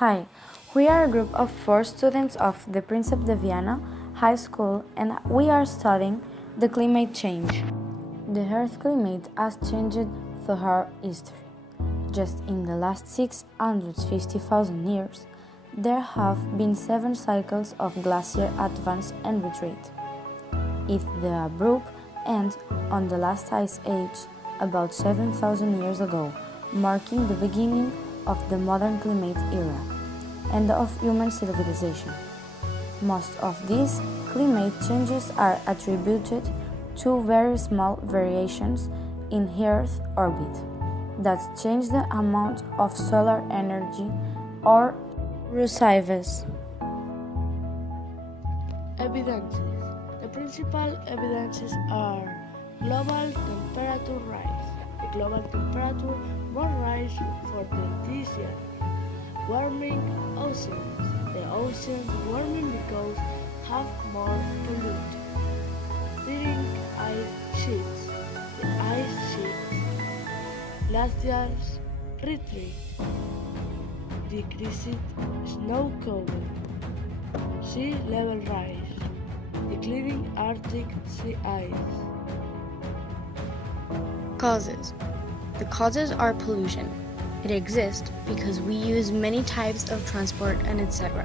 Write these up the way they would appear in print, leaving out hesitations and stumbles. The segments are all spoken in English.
Hi, we are a group of 4 students of the Príncipe de Viana High School and we are studying the climate change. The Earth climate has changed throughout history. Just in the last 650,000 years, there have been 7 cycles of glacier advance and retreat. It the abrupt end on the last ice age about 7,000 years ago, marking the beginning of the modern climate era and of human civilization. Most of these climate changes are attributed to very small variations in Earth's orbit that change the amount of solar energy or receives. Evidences. The principal evidences are global temperature rise. The global temperature will rise for this year. Warming oceans. The oceans warming because have more polluted. Thinning ice sheets. The ice sheets. Glaciers retreat. Decreased snow cover. Sea level rise. Declining Arctic sea ice. Causes. The causes are pollution. It exists because we use many types of transport and etc.,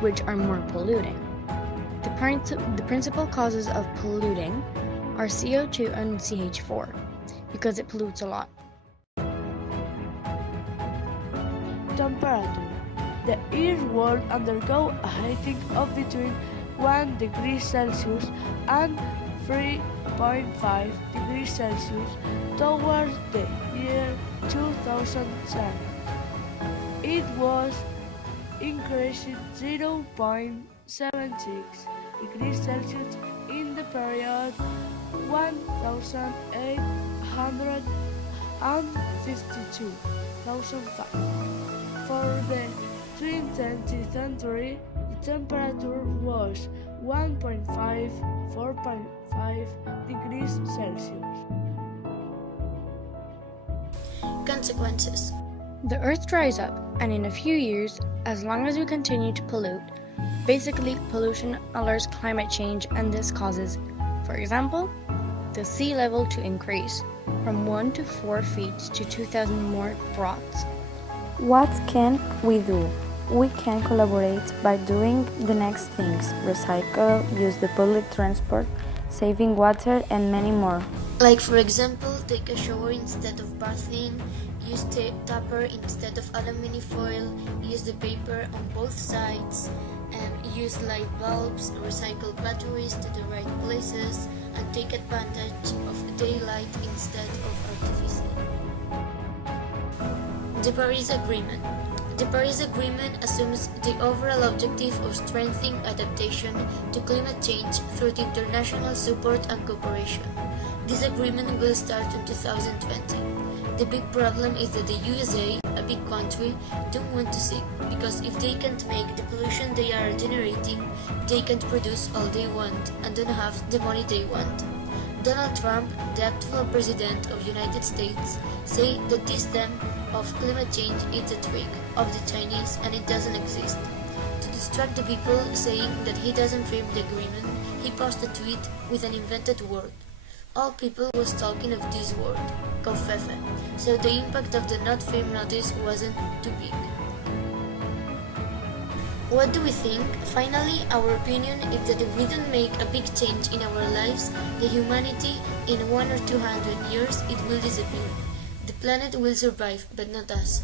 which are more polluting. The principal causes of polluting are CO2 and CH4, because it pollutes a lot. Temperature. The Earth will undergo a heating of between 1 degree Celsius and 3.5 degrees Celsius towards the year 2007. It was increasing 0.76 degrees Celsius in the period 1852-2005. For the 20th century, the temperature was 4.5 degrees Celsius. Consequences. The Earth dries up, and in a few years, as long as we continue to pollute, basically pollution alerts climate change, and this causes, for example, the sea level to increase from 1 to 4 feet to 2,000 more broths. What can we do? We can collaborate by doing the next things: recycle, use the public transport, saving water, and many more. Like, for example, take a shower instead of bathing, use tupper instead of aluminum foil, use the paper on both sides, and use light bulbs, recycle batteries to the right places, and take advantage of daylight instead of artificial. The Paris Agreement. The Paris Agreement assumes the overall objective of strengthening adaptation to climate change through the international support and cooperation. This agreement will start in 2020. The big problem is that the USA, a big country, don't want to see, because if they can't make the pollution they are generating, they can't produce all they want and don't have the money they want. Donald Trump, the actual president of the United States, say that this stem of climate change is a trick of the Chinese and it doesn't exist. To distract the people saying that he doesn't firm the agreement, he posted a tweet with an invented word. All people was talking of this word, covfefe, so the impact of the not firm notice wasn't too big. What do we think? Finally, our opinion is that if we don't make a big change in our lives, the humanity in 1 or 200 years it will disappear. The planet will survive, but not us.